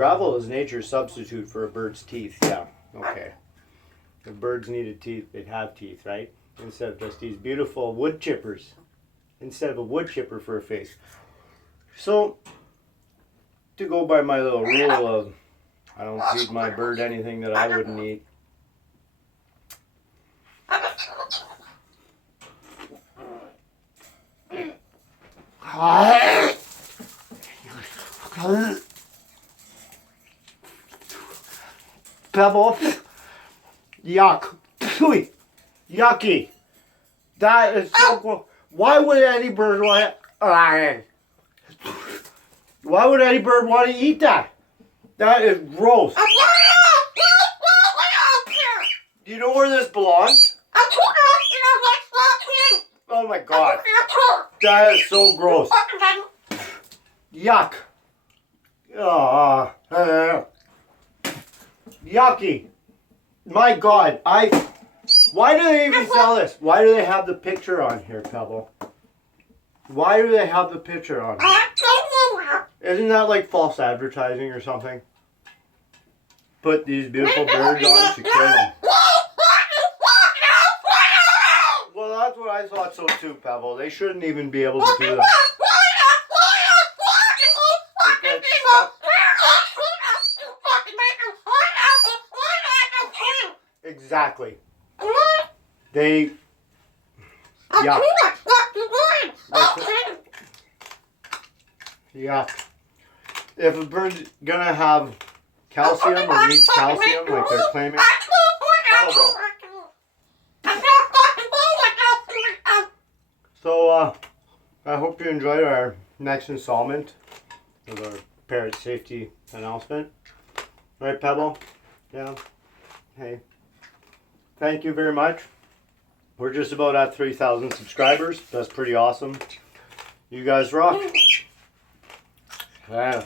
Gravel is nature's substitute for a bird's teeth. Yeah, okay. If birds needed teeth, they'd have teeth, right? Instead of just these beautiful wood chippers. Instead of a wood chipper for a face. So, to go by my little rule of I don't feed my bird anything that I wouldn't eat. Pebble. Yuck. Pooey. Yucky. That is so gross. Why would any bird want to... Why would any bird want to eat that? That is gross. Do you know where this belongs? Oh my god. That is so gross. Yuck. Yucky. My god. Why do they even sell this? Why do they have the picture on here, Pebble? Why do they have the picture on here? Isn't that like false advertising or something? Put these beautiful birds on to kill them. Well, that's what I thought so too, Pebble. They shouldn't even be able to do that. Exactly. They... Yeah. Yeah. If a bird's gonna have calcium or needs calcium, like they're claiming, so I hope you enjoyed our next installment of our parrot safety announcement. Right, Pebble? Yeah. Hey. Thank you very much. We're just about at 3,000 subscribers. That's pretty awesome. You guys rock. Yeah.